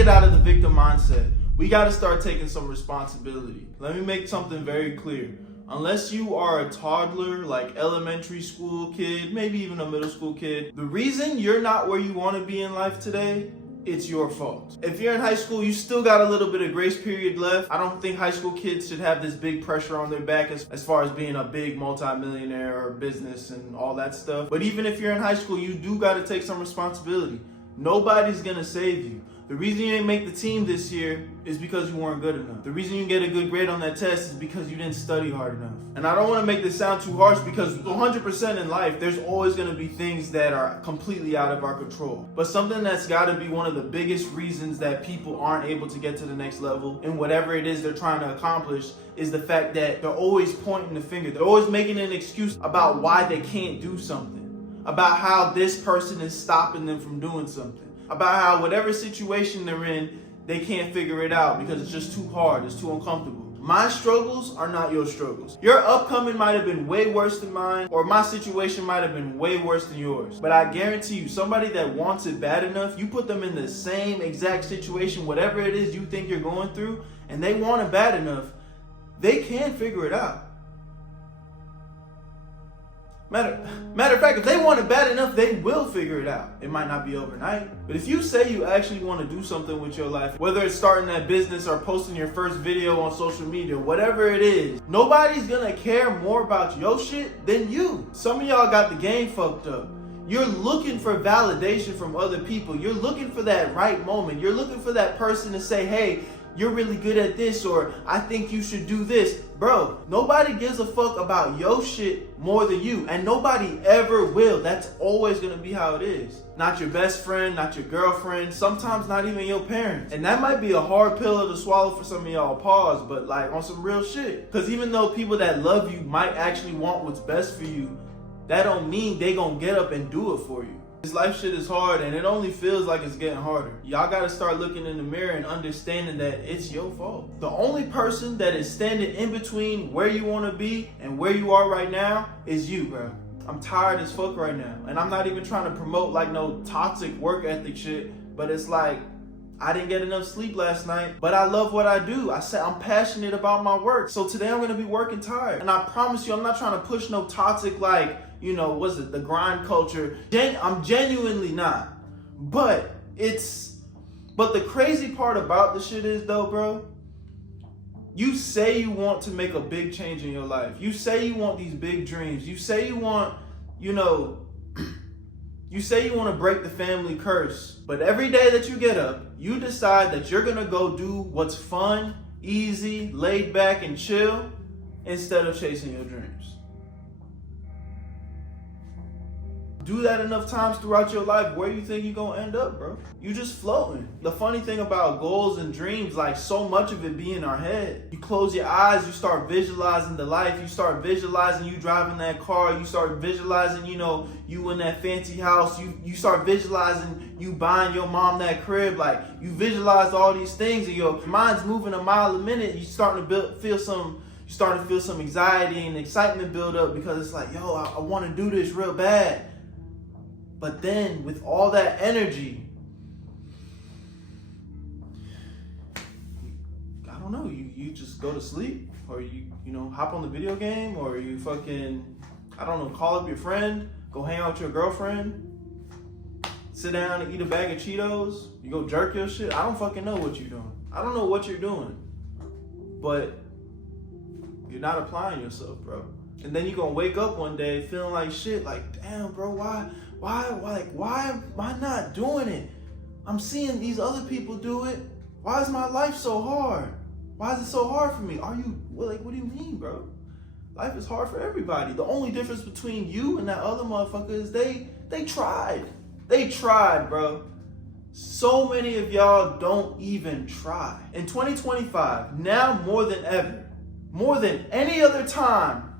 get out of the victim mindset. We got to start taking some responsibility. Let me make something very clear. Unless you are a toddler, like elementary school kid, maybe even a middle school kid, the reason you're not where you want to be in life today, it's your fault. If you're in high school, you still got a little bit of grace period left. I don't think high school kids should have this big pressure on their back as far as being a big multimillionaire or business and all that stuff. But even if you're in high school, you do got to take some responsibility. Nobody's gonna save you. The reason you didn't make the team this year is because you weren't good enough. The reason you get a good grade on that test is because you didn't study hard enough. And I don't want to make this sound too harsh, because 100% in life, there's always going to be things that are completely out of our control. But something that's got to be one of the biggest reasons that people aren't able to get to the next level in whatever it is they're trying to accomplish is the fact that they're always pointing the finger. They're always making an excuse about why they can't do something, about how this person is stopping them from doing something, about how whatever situation they're in, they can't figure it out because it's just too hard, it's too uncomfortable. My struggles are not your struggles. Your upcoming might have been way worse than mine, or my situation might have been way worse than yours. But I guarantee you, somebody that wants it bad enough, you put them in the same exact situation, whatever it is you think you're going through, and they want it bad enough, they can figure it out. Matter of fact, if they want it bad enough, they will figure it out. It might not be overnight, but if you say you actually want to do something with your life, whether it's starting that business or posting your first video on social media, whatever it is, nobody's gonna care more about your shit than you. Some of y'all got the game fucked up. You're looking for validation from other people. You're looking for that right moment. You're looking for that person to say, hey, you're really good at this, or I think you should do this. Bro, nobody gives a fuck about your shit more than you, and nobody ever will. That's always gonna be how it is. Not your best friend, not your girlfriend, sometimes not even your parents. And that might be a hard pill to swallow for some of y'all, pause, but like on some real shit. Because even though people that love you might actually want what's best for you, that don't mean they gonna get up and do it for you. This life shit is hard, and it only feels like it's getting harder. Y'all gotta start looking in the mirror and understanding that it's your fault. The only person that is standing in between where you wanna be and where you are right now is you, bro. I'm tired as fuck right now. And I'm not even trying to promote like no toxic work ethic shit, but it's like, I didn't get enough sleep last night, but I love what I do. I said I'm passionate about my work. So today I'm gonna be working tired. And I promise you, I'm not trying to push no toxic like, you know, what's it, the grind culture. I'm genuinely not. But the crazy part about the shit is though, bro, you say you want to make a big change in your life. You say you want these big dreams. You say you want, you know, you say you want to break the family curse. But every day that you get up, you decide that you're gonna go do what's fun, easy, laid back, and chill instead of chasing your dreams. Do that enough times throughout your life, where you think you're gonna end up, bro? You just floating. The funny thing about goals and dreams, like so much of it be in our head. You close your eyes, you start visualizing the life, you start visualizing you driving that car, you start visualizing, you know, you in that fancy house, you start visualizing you buying your mom that crib, like you visualize all these things and your mind's moving a mile a minute, you starting to feel some anxiety and excitement build up because it's like, yo, I wanna do this real bad. But then with all that energy, I don't know, you just go to sleep, or you know, hop on the video game, or you fucking, I don't know, call up your friend, go hang out with your girlfriend, sit down and eat a bag of Cheetos, you go jerk your shit. I don't fucking know what you're doing. I don't know what you're doing, but you're not applying yourself, bro. And then you're gonna wake up one day feeling like shit, like, damn, bro, why am I not doing it? I'm seeing these other people do it. Why is my life so hard? Why is it so hard for me? What do you mean, bro? Life is hard for everybody. The only difference between you and that other motherfucker is they tried. They tried, bro. So many of y'all don't even try. In 2025, now more than ever, more than any other time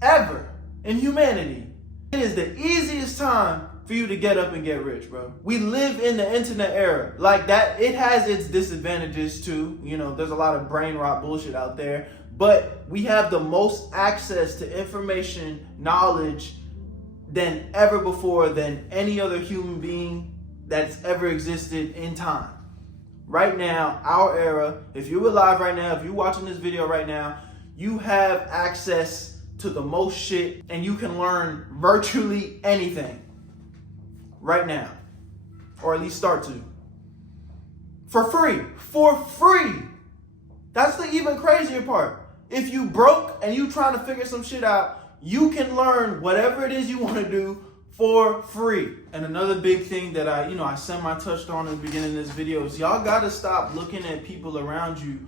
ever in humanity, it is the easiest time for you to get up and get rich, bro. We live in the internet era. Like that, it has its disadvantages too. You know, there's a lot of brain rot bullshit out there, but we have the most access to information, knowledge than ever before, than any other human being that's ever existed in time. right now, our era, if you're alive right now, if you're watching this video right now, you have access to the most shit and you can learn virtually anything right now, or at least start to. For free. For free. That's the even crazier part. If you broke and you trying to figure some shit out, you can learn whatever it is you want to do for free. And another big thing that I semi-touched on in the beginning of this video is y'all gotta stop looking at people around you,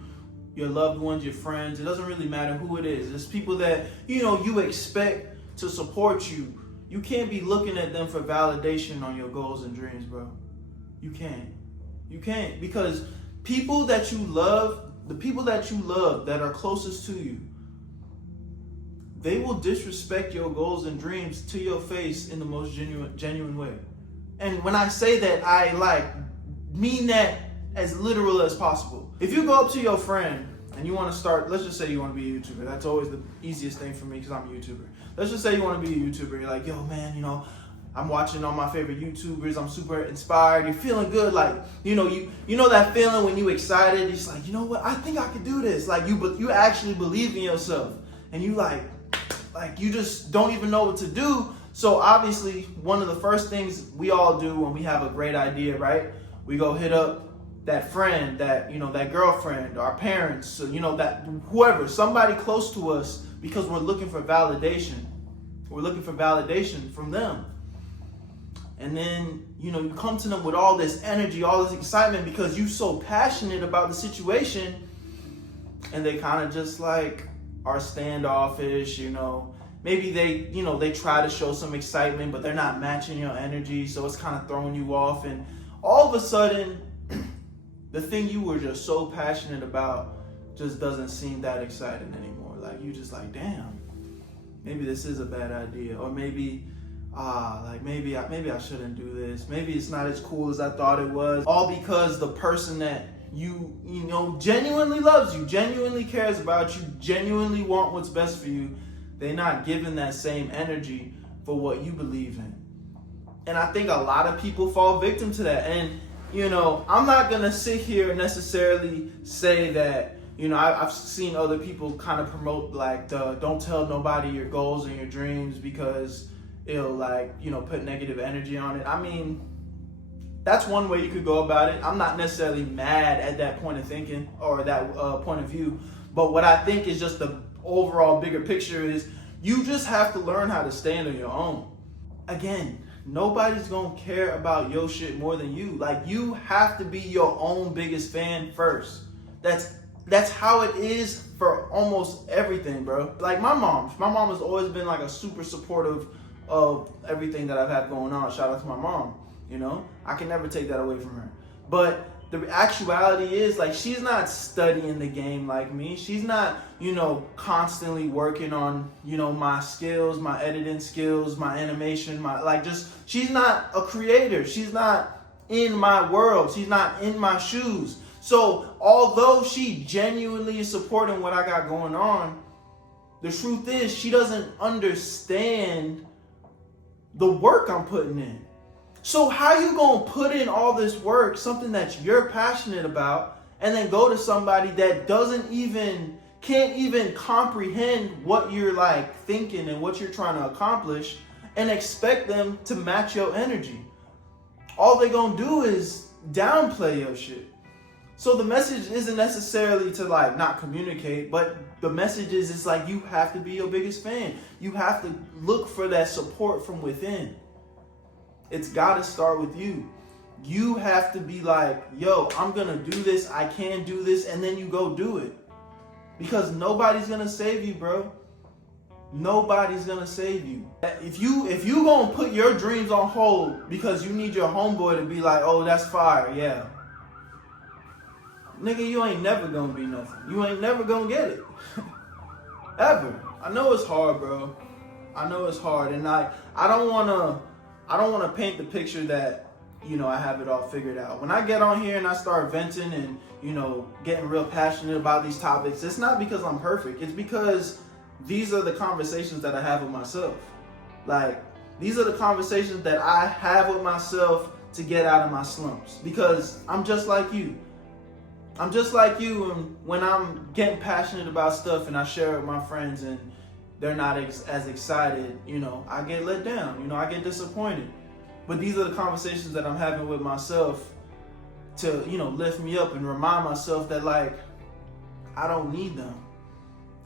your loved ones, your friends. It doesn't really matter who it is. It's people that, you expect to support you. You can't be looking at them for validation on your goals and dreams, bro. You can't. You can't, because people that you love, the people that you love that are closest to you, they will disrespect your goals and dreams to your face in the most genuine way. And when I say that, I mean that as literal as possible. If you go up to your friend and you want to start, let's just say you want to be a YouTuber. That's always the easiest thing for me because I'm a YouTuber. Let's just say you want to be a YouTuber. You're like, yo, man, I'm watching all my favorite YouTubers. I'm super inspired. You're feeling good. You know that feeling when you excited. You're just like, you know what? I think I could do this. You actually believe in yourself. And you you just don't even know what to do. So obviously, one of the first things we all do when we have a great idea, right? We go hit up that friend, that girlfriend, our parents, that whoever, somebody close to us, because we're looking for validation. We're looking for validation from them. And then, you come to them with all this energy, all this excitement because you're so passionate about the situation, and they kind of just are standoffish, Maybe they try to show some excitement, but they're not matching your energy, so it's kind of throwing you off. And all of a sudden, the thing you were just so passionate about just doesn't seem that exciting anymore. You just damn, maybe this is a bad idea, or maybe maybe I shouldn't do this. Maybe it's not as cool as I thought it was. All because the person that you genuinely loves you, genuinely cares about you, genuinely want what's best for you, they're not giving that same energy for what you believe in. And I think a lot of people fall victim to that. And I'm not gonna sit here and necessarily say that I've seen other people kind of promote don't tell nobody your goals and your dreams because it'll put negative energy on it. I mean, that's one way you could go about it. I'm not necessarily mad at that point of thinking or that point of view, but what I think is just the overall bigger picture is you just have to learn how to stand on your own. Again, nobody's gonna care about your shit more than you. You have to be your own biggest fan first. That's how it is for almost everything, bro. My mom has always been a super supportive of everything that I've had going on. Shout out to my mom. I can never take that away from her. But the actuality is she's not studying the game like me. She's not, constantly working on, my skills, my editing skills, my animation, she's not a creator. She's not in my world. She's not in my shoes. So although she genuinely is supporting what I got going on, the truth is she doesn't understand the work I'm putting in. So how you gonna put in all this work, something that you're passionate about, and then go to somebody that can't even comprehend what you're thinking and what you're trying to accomplish, and expect them to match your energy? All they're gonna do is downplay your shit. So the message isn't necessarily to not communicate, but the message is you have to be your biggest fan. You have to look for that support from within. It's got to start with you. You have to be yo, I'm going to do this. I can do this. And then you go do it. Because nobody's going to save you, bro. Nobody's going to save you. If you going to put your dreams on hold because you need your homeboy to be oh, that's fire. Yeah. Nigga, you ain't never going to be nothing. You ain't never going to get it. Ever. I know it's hard, bro. I know it's hard. And I don't want to paint the picture that, I have it all figured out. When I get on here and I start venting and, getting real passionate about these topics, it's not because I'm perfect. It's because these are the conversations that I have with myself. These are the conversations that I have with myself to get out of my slumps. Because I'm just like you. I'm just like you, and when I'm getting passionate about stuff and I share it with my friends and they're not as excited, you know, I get let down, you know, I get disappointed. But these are the conversations that I'm having with myself to, you know, lift me up and remind myself that, like, I don't need them.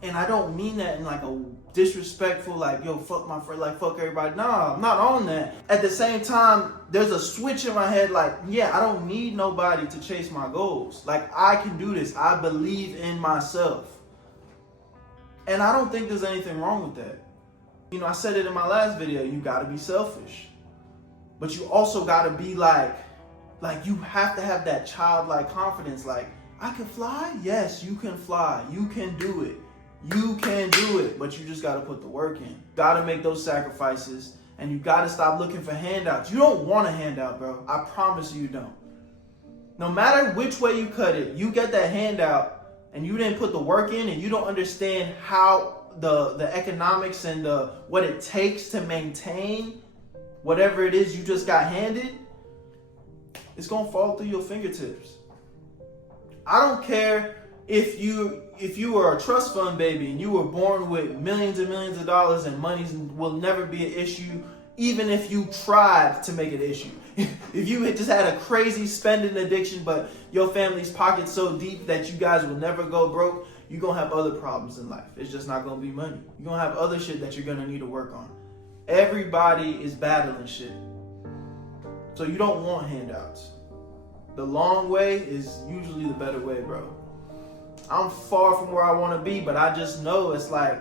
And I don't mean that in like a disrespectful, like, yo, fuck my friend, like, fuck everybody. Nah, I'm not on that. At the same time, there's a switch in my head, like, yeah, I don't need nobody to chase my goals. Like, I can do this. I believe in myself. And I don't think there's anything wrong with that. You know, I said it in my last video, you gotta be selfish. But you also gotta be like you have to have that childlike confidence, like, I can fly? Yes, you can fly. You can do it. You can do it, but you just gotta put the work in. Gotta make those sacrifices, and you gotta stop looking for handouts. You don't want a handout, bro. I promise you don't. No matter which way you cut it, you get that handout, and you didn't put the work in, and you don't understand how the economics and what it takes to maintain whatever it is you just got handed, it's gonna fall through your fingertips. I don't care if you were a trust fund baby and you were born with millions and millions of dollars and money will never be an issue, even if you tried to make it an issue. If you had just had a crazy spending addiction, but your family's pockets so deep that you guys will never go broke, you're going to have other problems in life. It's just not going to be money. You're going to have other shit that you're going to need to work on. Everybody is battling shit. So you don't want handouts. The long way is usually the better way, bro. I'm far from where I want to be, but I just know it's like,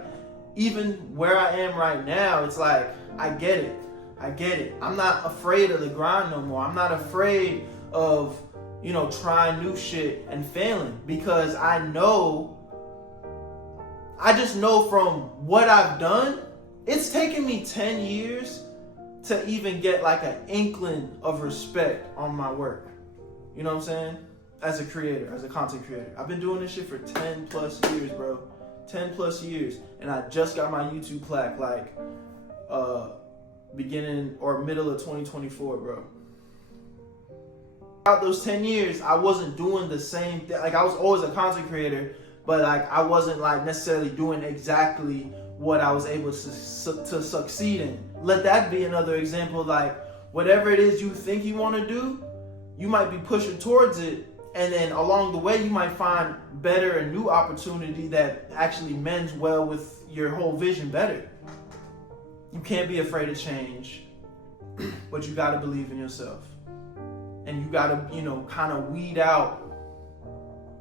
even where I am right now, it's like, I get it. I get it. I'm not afraid of the grind no more. I'm not afraid of, you know, trying new shit and failing, because I just know from what I've done, it's taken me 10 years to even get like an inkling of respect on my work. You know what I'm saying? As a creator, as a content creator. I've been doing this shit for 10 plus years, bro. 10 plus years. And I just got my YouTube plaque like beginning or middle of 2024, bro. Throughout those 10 years, I wasn't doing the same thing. Like, I was always a content creator, but like I wasn't like necessarily doing exactly what I was able to succeed in. Let that be another example. Like, whatever it is you think you want to do, you might be pushing towards it, and then along the way you might find better and new opportunity that actually mends well with your whole vision better. You can't be afraid of change, but you got to believe in yourself. And you got to, you know, kind of weed out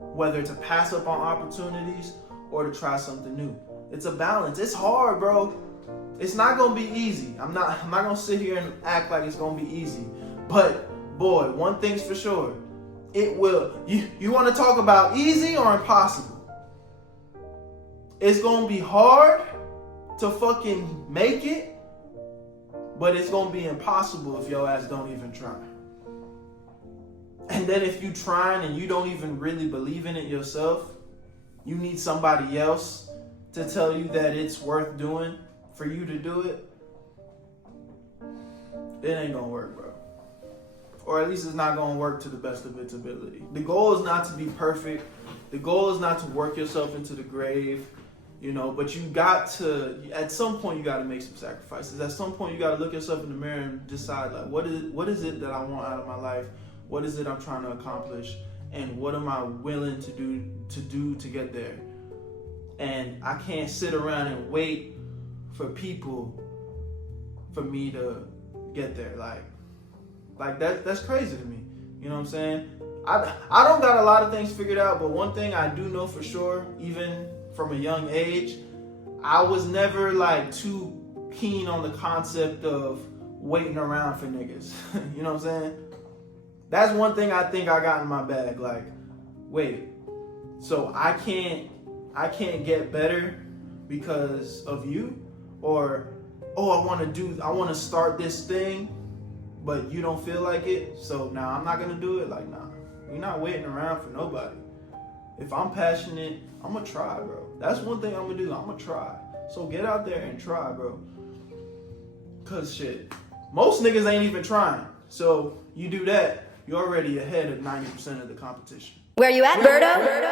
whether to pass up on opportunities or to try something new. It's a balance. It's hard, bro. It's not going to be easy. I'm not going to sit here and act like it's going to be easy. But boy, one thing's for sure. It will. You want to talk about easy or impossible? It's going to be hard to fucking make it, but it's going to be impossible if your ass don't even try. And then if you trying and you don't even really believe in it yourself, you need somebody else to tell you that it's worth doing for you to do it. It ain't going to work, bro. Or at least it's not going to work to the best of its ability. The goal is not to be perfect. The goal is not to work yourself into the grave, you know, but you got to, at some point you got to make some sacrifices. At some point you got to look yourself in the mirror and decide, like, what is it that I want out of my life? What is it I'm trying to accomplish? And what am I willing to do to get there? And I can't sit around and wait for people for me to get there. Like that's crazy to me. You know what I'm saying? I don't got a lot of things figured out, but one thing I do know for sure, even from a young age, I was never like too keen on the concept of waiting around for niggas. You know what I'm saying? That's one thing I think I got in my bag. Like, wait, so I can't get better because of you? Or, oh, I want to start this thing, but you don't feel like it, so now I'm not gonna do it. Like, nah, we're not waiting around for nobody. If I'm passionate, I'm gonna try, bro. That's one thing I'm gonna do. I'm gonna try. So get out there and try, bro. Cause shit, most niggas ain't even trying. So you do that, you're already ahead of 90% of the competition. Where you at, Berto?